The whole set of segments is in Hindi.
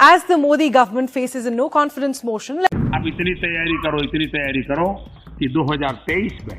as the Modi government faces a no-confidence motion. अब इतनी तैयारी करो कि 2023 में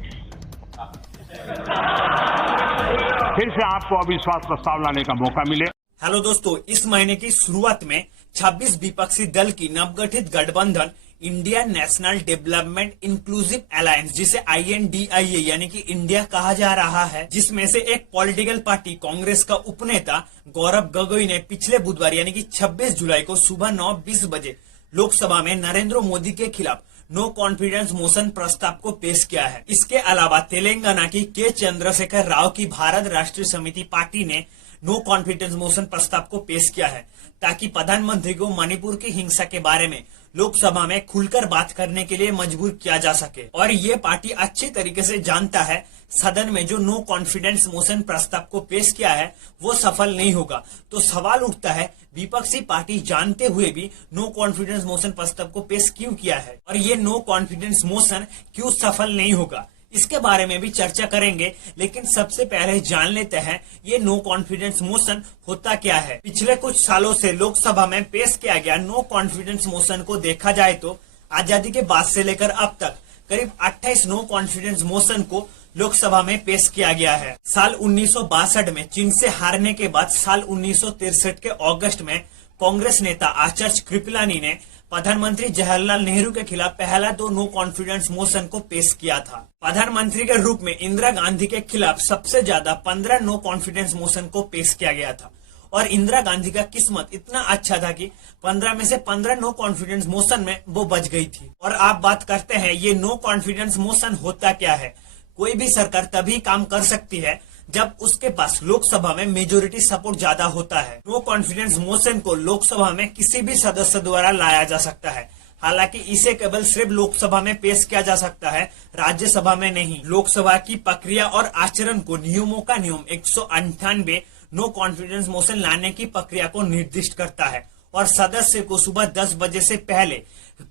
फिर से आपको अविश्वास प्रस्ताव लाने का मौका मिले। हेलो दोस्तों, इस महीने की शुरुआत में 26 विपक्षी दल की नवगठित गठबंधन India national development inclusive alliance, जिसे INDIA यानी कि इंडिया कहा जा रहा है, जिसमें से एक पॉलिटिकल पार्टी कांग्रेस का उपनेता गौरव गोगोई ने पिछले बुधवार यानी कि 26 जुलाई को सुबह 9:20 बजे लोकसभा में नरेंद्र मोदी के खिलाफ नो कॉन्फिडेंस मोशन प्रस्ताव को पेश किया है। इसके अलावा तेलंगाना की के चंद्रशेखर राव की भारत राष्ट्रीय समिति पार्टी ने नो कॉन्फिडेंस मोशन प्रस्ताव को पेश किया है, ताकि प्रधानमंत्री को मणिपुर की हिंसा के बारे में लोकसभा में खुलकर बात करने के लिए मजबूर किया जा सके। और ये पार्टी अच्छी तरीके से जानता है सदन में जो नो कॉन्फिडेंस मोशन प्रस्ताव को पेश किया है वो सफल नहीं होगा। तो सवाल उठता है, विपक्षी पार्टी जानते हुए भी नो कॉन्फिडेंस मोशन प्रस्ताव को पेश क्यों किया है और ये नो कॉन्फिडेंस मोशन क्यों सफल नहीं होगा, इसके बारे में भी चर्चा करेंगे। लेकिन सबसे पहले जान लेते हैं ये नो कॉन्फिडेंस मोशन होता क्या है। पिछले कुछ सालों से लोकसभा में पेश किया गया नो कॉन्फिडेंस मोशन को देखा जाए तो आजादी के बाद से लेकर अब तक करीब 28 नो कॉन्फिडेंस मोशन को लोकसभा में पेश किया गया है। साल 1962 में चीन से हारने के बाद साल 1963 के अगस्त में कांग्रेस नेता आचार्य कृपलानी ने प्रधानमंत्री जवाहरलाल नेहरू के खिलाफ पहला नो कॉन्फिडेंस मोशन को पेश किया था। प्रधानमंत्री के रूप में इंदिरा गांधी के खिलाफ सबसे ज्यादा 15 नो कॉन्फिडेंस मोशन को पेश किया गया था और इंदिरा गांधी का किस्मत इतना अच्छा था कि 15 में से 15 नो कॉन्फिडेंस मोशन में वो बच गई थी। और आप बात करते हैं ये नो कॉन्फिडेंस मोशन होता क्या है। कोई भी सरकार तभी काम कर सकती है जब उसके पास लोकसभा में मेजोरिटी सपोर्ट ज्यादा होता है। नो कॉन्फिडेंस मोशन को लोकसभा में किसी भी सदस्य द्वारा लाया जा सकता है, हालांकि इसे केवल सिर्फ लोकसभा में पेश किया जा सकता है, राज्यसभा में नहीं। लोकसभा की प्रक्रिया और आचरण को नियमों का नियम 198 नो कॉन्फिडेंस मोशन लाने की प्रक्रिया को निर्दिष्ट करता है और सदस्य को सुबह 10 बजे से पहले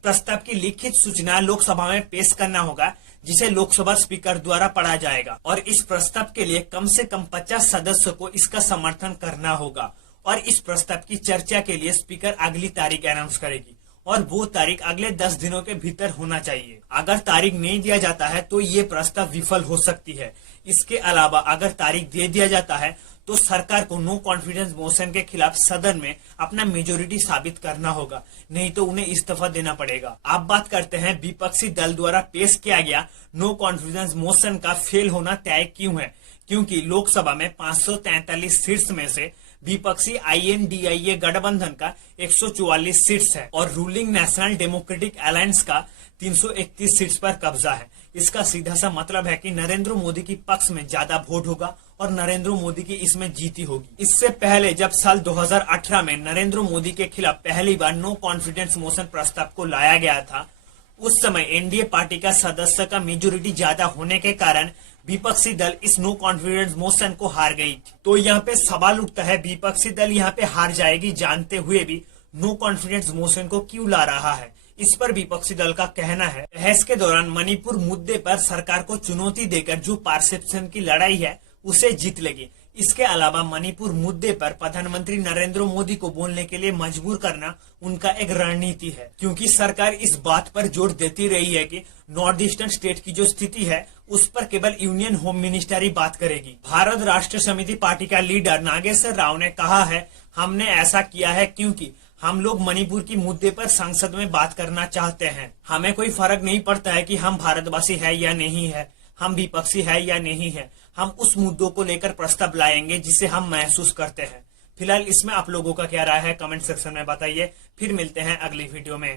प्रस्ताव की लिखित सूचना लोकसभा में पेश करना होगा, जिसे लोकसभा स्पीकर द्वारा पढ़ा जाएगा और इस प्रस्ताव के लिए कम से कम 50 सदस्यों को इसका समर्थन करना होगा और इस प्रस्ताव की चर्चा के लिए स्पीकर अगली तारीख अनाउंस करेगी और वो तारीख अगले 10 दिनों के भीतर होना चाहिए। अगर तारीख नहीं दिया जाता है तो ये प्रस्ताव विफल हो सकती है। इसके अलावा अगर तारीख दे दिया जाता है तो सरकार को नो कॉन्फिडेंस मोशन के खिलाफ सदन में अपना मेजोरिटी साबित करना होगा, नहीं तो उन्हें इस्तीफा देना पड़ेगा। आप बात करते हैं विपक्षी दल द्वारा पेश किया गया नो कॉन्फिडेंस मोशन का फेल होना तय क्यों है। क्योंकि लोकसभा में 543 सीट्स में से विपक्षी INDIA गठबंधन का 144 सीट्स है और रूलिंग नेशनल डेमोक्रेटिक अलायंस का 331 सीट्स पर कब्जा है। इसका सीधा सा मतलब है कि नरेंद्र मोदी की पक्ष में ज्यादा वोट होगा और नरेंद्र मोदी की इसमें जीती होगी। इससे पहले जब साल 2018 में नरेंद्र मोदी के खिलाफ पहली बार नो कॉन्फिडेंस मोशन प्रस्ताव को लाया गया था, उस समय एनडीए पार्टी का सदस्य का मेजोरिटी ज्यादा होने के कारण विपक्षी दल इस नो कॉन्फिडेंस मोशन को हार गई थी। तो यहाँ पे सवाल उठता है, विपक्षी दल यहाँ पे हार जाएगी जानते हुए भी नो कॉन्फिडेंस मोशन को क्यों ला रहा है। इस पर विपक्षी दल का कहना है, बहस के दौरान मणिपुर मुद्दे पर सरकार को चुनौती देकर जो परसेप्शन की लड़ाई है उसे जीत लेगी। इसके अलावा मणिपुर मुद्दे पर प्रधानमंत्री नरेंद्र मोदी को बोलने के लिए मजबूर करना उनका एक रणनीति है, क्योंकि सरकार इस बात पर जोर देती रही है कि नॉर्थ ईस्टर्न स्टेट की जो स्थिति है उस पर केवल यूनियन होम मिनिस्टर ही बात करेगी। भारत राष्ट्रीय समिति पार्टी का लीडर नागेश्वर राव ने कहा है, हमने ऐसा किया है क्योंकि हम लोग मणिपुर की मुद्दे पर संसद में बात करना चाहते हैं। हमें कोई फर्क नहीं पड़ता है कि हम भारतवासी है या नहीं है, हम विपक्षी है या नहीं है, हम उस मुद्दों को लेकर प्रस्ताव लाएंगे जिसे हम महसूस करते हैं। फिलहाल इसमें आप लोगों का क्या राय है कमेंट सेक्शन में बताइए। फिर मिलते हैं अगली वीडियो में।